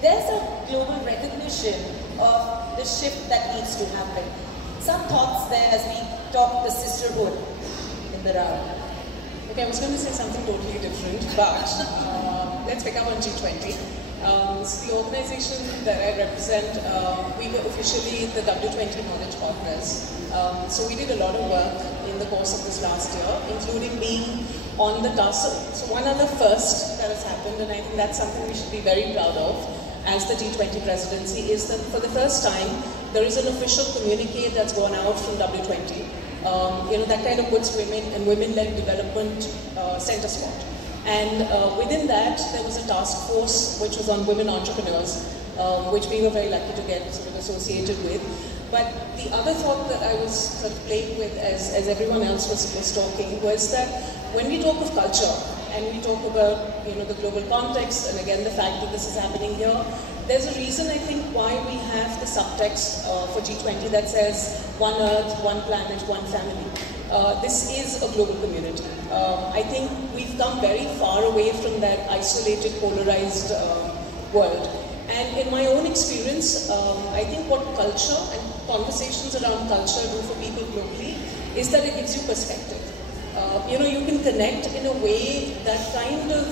there's a global recognition of the shift that needs to happen. Some thoughts there as we talk the sisterhood in the round. Okay, I was going to say something totally different, but let's pick up on G20. So the organization that I represent, we were officially the W20 knowledge partners. So we did a lot of work in the course of this last year, including being on the task. So one other first that has happened, and I think that's something we should be very proud of as the G20 presidency, is that for the first time, there is an official communique that's gone out from W20. That kind of puts women and women-led development center spot. And within that, there was a task force which was on women entrepreneurs, which we were very lucky to get sort of associated with. But the other thought that I was sort of playing with as everyone else was talking was that when we talk of culture and we talk about the global context and again the fact that this is happening here, there's a reason I think why we have the subtext for G20 that says one earth, one planet, one family. This is a global community. I think we've come very far away from that isolated, polarized world. And in my own experience, I think what culture and conversations around culture do for people globally is that it gives you perspective. You can connect in a way that kind of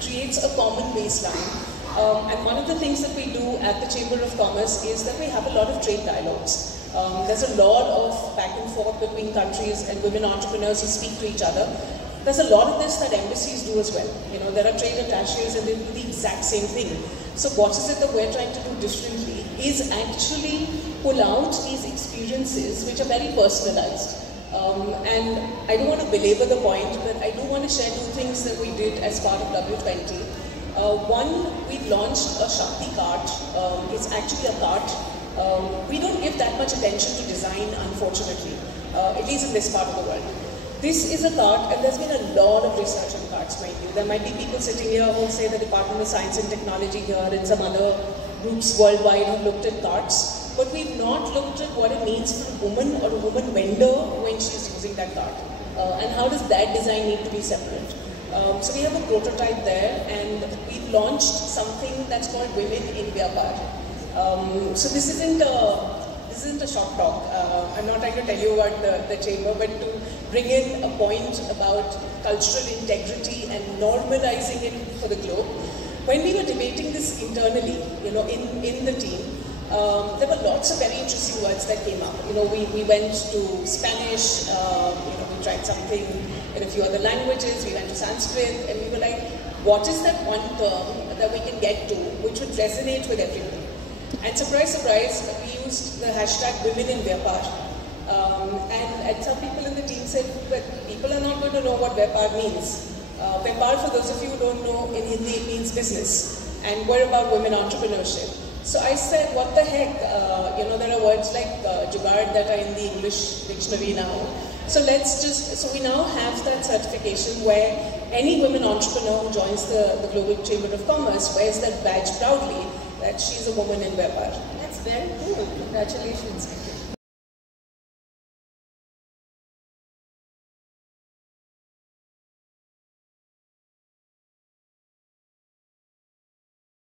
creates a common baseline. And one of the things that we do at the Chamber of Commerce is that we have a lot of trade dialogues. There's a lot of back and forth between countries and women entrepreneurs who speak to each other. There's a lot of this that embassies do as well. There are trade attaches and they do the exact same thing. So what is it that we're trying to do differently is actually pull out these experiences which are very personalized. And I don't want to belabor the point, but I do want to share two things that we did as part of W20. One, we launched a Shakti cart. It's actually a cart. We don't give that much attention to design, unfortunately, at least in this part of the world. This is a cart, and there's been a lot of research on carts, mind you. There might be people sitting here who say the Department of Science and Technology here and some other groups worldwide have looked at carts, but we've not looked at what it means for a woman or a woman vendor when she's using that cart. And how does that design need to be separate? So we have a prototype there, and we've launched something that's called Women in Vyapar. So this isn't a short talk. I'm not trying to tell you about the chamber, but to bring in a point about cultural integrity and normalizing it for the globe. When we were debating this internally, in the team, there were lots of very interesting words that came up. We went to Spanish, we tried something in a few other languages, we went to Sanskrit, and we were like, what is that one term that we can get to which would resonate with everybody? And surprise, surprise, we used the hashtag Women in Vyapar. And some people in the team said, but people are not going to know what Vyapar means. Vyapar, for those of you who don't know, in Hindi it means business. And we're about women entrepreneurship. So I said, what the heck, there are words like jugaad that are in the English dictionary now. So so we now have that certification where any women entrepreneur who joins the Global Chamber of Commerce wears that badge proudly that she's a woman in Vyapar. That's very cool. Congratulations.